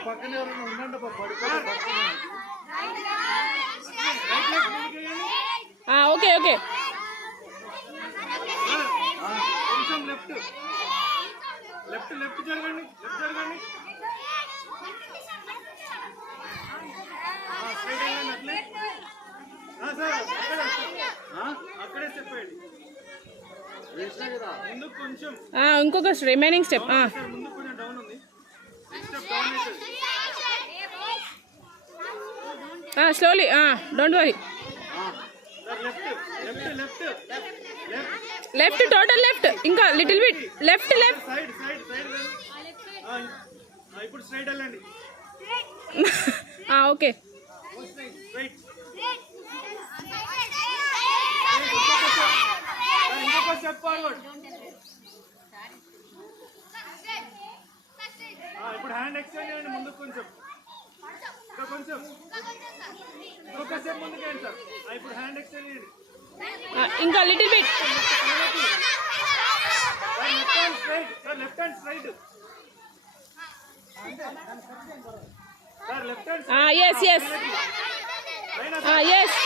పక్కన ఎవరైనా ఉండండి ఓకే ఓకే కొంచెం లెఫ్ట్ లెఫ్ట్ లెఫ్ట్ జరగండి లెఫ్ట్ జరగండి స్ట్రైట్ అయ్యండి అట్లే సార్ అక్కడే చెప్పండి ముందుకు కొంచెం ఇంకొక రిమైనింగ్ స్టెప్ ముందుకు కొంచెం డౌన్ ఉంది స్టెప్ డౌన్ అవుతుంది slowly don't worry left total left ఇంకా little bit left left side side side ఇప్పుడు స్ట్రైట్ వెళ్ళండి ఓకే ఇంకొక స్టెప్ ఫార్వర్డ్ ఇప్పుడు హ్యాండ్ ఎక్స్టెండ్ చేయండి ముందుకు కొంచెం ఇంకా కొంచెం ఇంకొక స్టెప్ ముందుకు వేయండి సార్ ఇప్పుడు హ్యాండ్ ఎక్స్టెండ్ చేయండి ఇంకా little bit left hand straight sir left hand yes yes yes